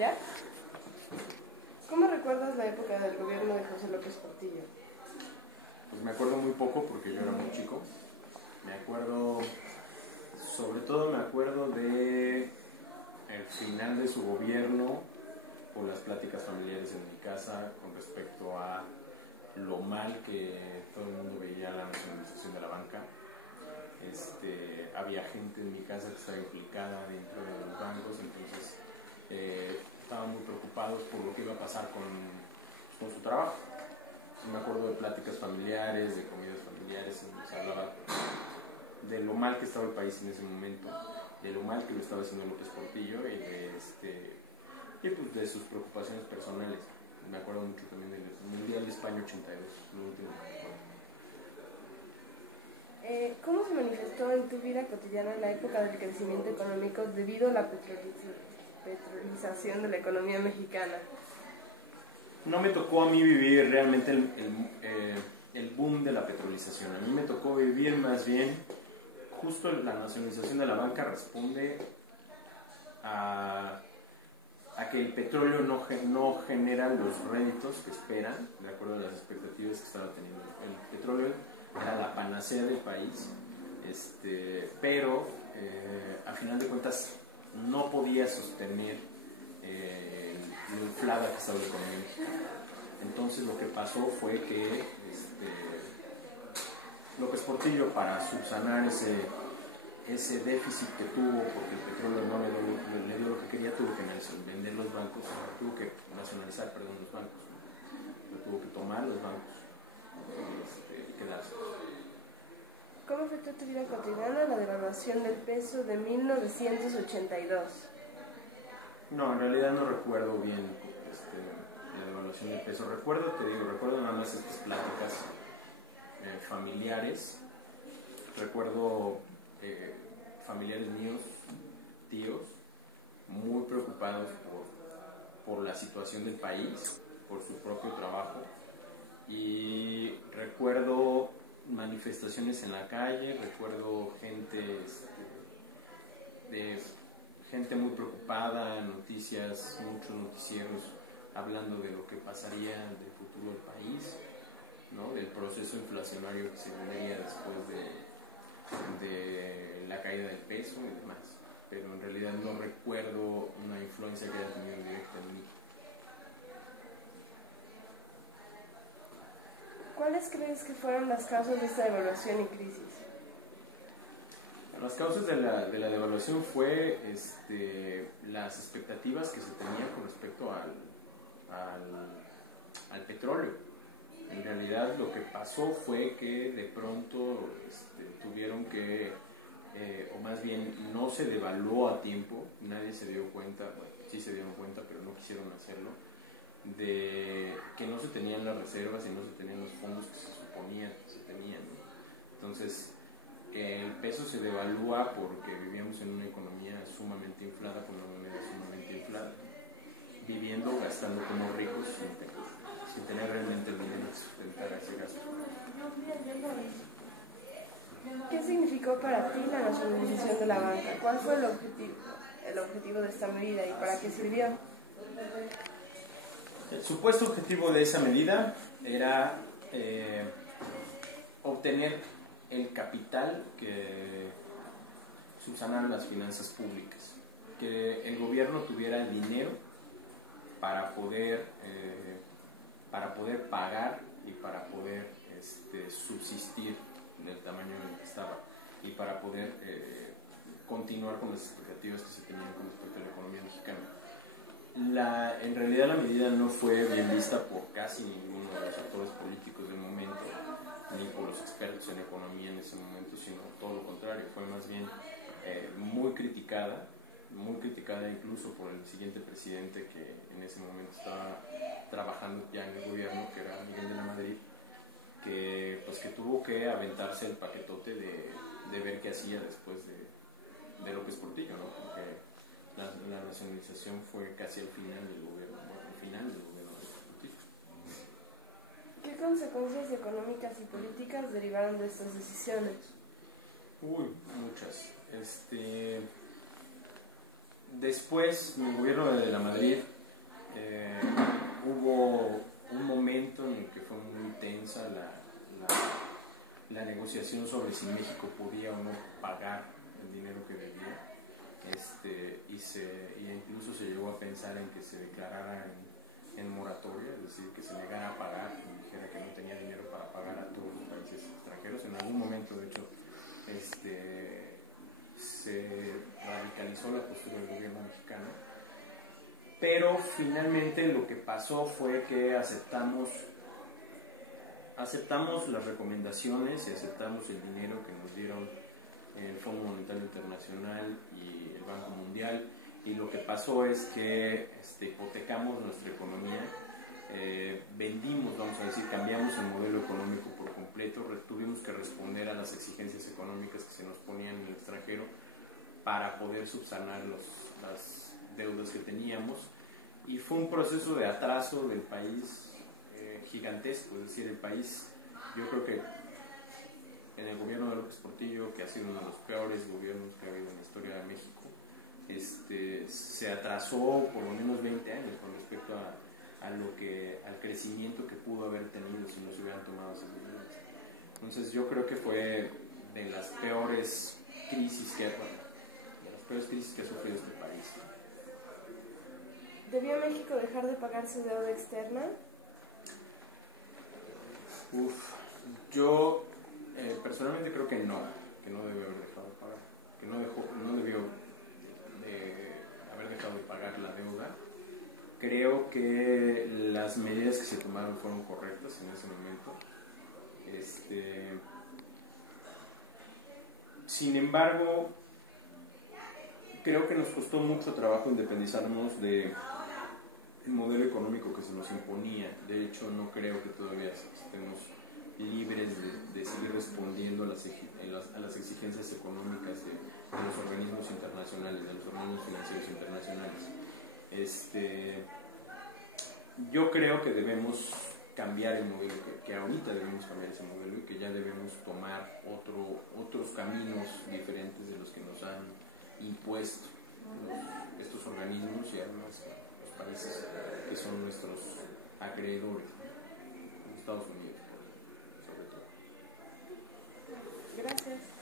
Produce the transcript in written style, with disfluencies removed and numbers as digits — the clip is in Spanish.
¿Ya? ¿Cómo recuerdas la época del gobierno de José López Portillo? Pues me acuerdo muy poco porque yo era muy chico. Me acuerdo, sobre todo me acuerdo de el final de su gobierno por las pláticas familiares en mi casa con respecto a lo mal que todo el mundo veía la nacionalización de la banca. Había gente en mi casa que estaba implicada dentro de los bancos, entonces estaban muy preocupados por lo que iba a pasar con su trabajo. Me acuerdo de pláticas familiares, de comidas familiares, en donde se hablaba de lo mal que estaba el país en ese momento, de lo mal que lo estaba haciendo López Portillo y pues de sus preocupaciones personales. Me acuerdo mucho también del Mundial de España 82, lo último que recuerdo. ¿Cómo se manifestó en tu vida cotidiana la época del crecimiento económico debido a la petrolización de la economía mexicana? No me tocó a mí vivir realmente el boom de la petrolización. A mí me tocó vivir más bien, justo la nacionalización de la banca responde a que el petróleo no genera los réditos que esperan, de acuerdo a las expectativas que estaba teniendo. El petróleo era la panacea del país, pero a final de cuentas no podía sostener lo inflada que estaba la economía mexicana. Entonces lo que pasó fue que López Portillo, para subsanar ese déficit que tuvo, porque el petróleo no le dio lo que quería, tuvo que vender los bancos, tuvo que nacionalizar, los bancos, ¿no? Tuvo que tomar los bancos y quedarse. ¿Cómo afectó tu vida cotidiana la devaluación del peso de 1982? No, en realidad no recuerdo bien la devaluación del peso. Recuerdo nada más estas pláticas familiares. Recuerdo familiares míos, tíos, muy preocupados por la situación del país, por su propio trabajo. Y recuerdo manifestaciones en la calle, recuerdo gente muy preocupada, noticias, muchos noticieros hablando de lo que pasaría del futuro del país, ¿no? Del proceso inflacionario que se vendría después de la caída del peso y demás. Pero en realidad no recuerdo una influencia que haya tenido directa en mí. ¿Cuáles crees que fueron las causas de esta devaluación y crisis? Las causas de la devaluación fue las expectativas que se tenían con respecto al petróleo. En realidad lo que pasó fue que de pronto tuvieron que, o más bien no se devaluó a tiempo, nadie se dio cuenta, bueno, sí se dieron cuenta, pero no quisieron hacerlo, de que no se tenían las reservas y no se tenían los fondos que se suponían que se tenían, ¿no? Entonces, el peso se devalúa porque vivíamos en una economía sumamente inflada, con una moneda sumamente inflada, viviendo, gastando como ricos sin tener realmente el dinero que sustentara ese gasto. ¿Qué significó para ti la nacionalización de la banca? ¿Cuál fue el objetivo de esta medida y para qué sirvió? El supuesto objetivo de esa medida era obtener el capital que subsanara las finanzas públicas, que el gobierno tuviera el dinero para poder pagar y para poder subsistir del tamaño en el que estaba y para poder continuar con las expectativas que se tenían con respecto a la economía mexicana. En realidad la medida no fue bien vista por casi ninguno de los actores políticos del momento, ni por los expertos en economía en ese momento, sino todo lo contrario, fue más bien muy criticada incluso por el siguiente presidente que en ese momento estaba trabajando ya en el gobierno, que era Miguel de la Madrid, que tuvo que aventarse el paquetote de ver qué hacía después de López Portillo, ¿no? Porque la nacionalización fue casi al final del gobierno, de López Portillo. ¿Qué consecuencias económicas y políticas derivaron de estas decisiones? Muchas. después, en el gobierno de la Madrid, hubo un momento en el que fue muy tensa la negociación sobre si México podía o no pagar el dinero que debía, y incluso se llegó a pensar en que se declarara en moratoria, es decir, que se negara a pagar y dijera que no tenía dinero para pagar a todos los países extranjeros. En algún momento, de hecho, se radicalizó la postura del gobierno mexicano, pero finalmente lo que pasó fue que aceptamos las recomendaciones y aceptamos el dinero que nos dieron el Fondo Monetario Internacional y el Banco Mundial, y lo que pasó es que hipotecamos nuestra economía, vendimos, vamos a decir, cambiamos el modelo económico por completo, tuvimos que responder a las exigencias económicas que se nos ponían en el extranjero para poder subsanar las deudas que teníamos, y fue un proceso de atraso del país gigantesco. Es decir, el país, yo creo que en el gobierno de López Portillo, que ha sido uno de los peores gobiernos que ha habido en la historia de México, se atrasó por lo menos 20 años con respecto al crecimiento que pudo haber tenido si no se hubieran tomado esas medidas. Entonces yo creo que fue de las peores crisis que ha sufrido este país. ¿Debió México dejar de pagar su deuda externa? Yo personalmente creo que no debió haber dejado de pagar, que no debió haber dejado de pagar la deuda. Creo que las medidas que se tomaron fueron correctas en ese momento. Sin embargo, creo que nos costó mucho trabajo independizarnos del modelo económico que se nos imponía. De hecho, no creo que todavía estemos libres de seguir respondiendo a las exigencias económicas de los organismos internacionales, de los organismos financieros internacionales. Yo creo que debemos cambiar el modelo, que ahorita debemos cambiar ese modelo y que ya debemos tomar otros caminos diferentes de los que nos han impuesto estos organismos y además los países que son nuestros acreedores, como Estados Unidos sobre todo. Gracias.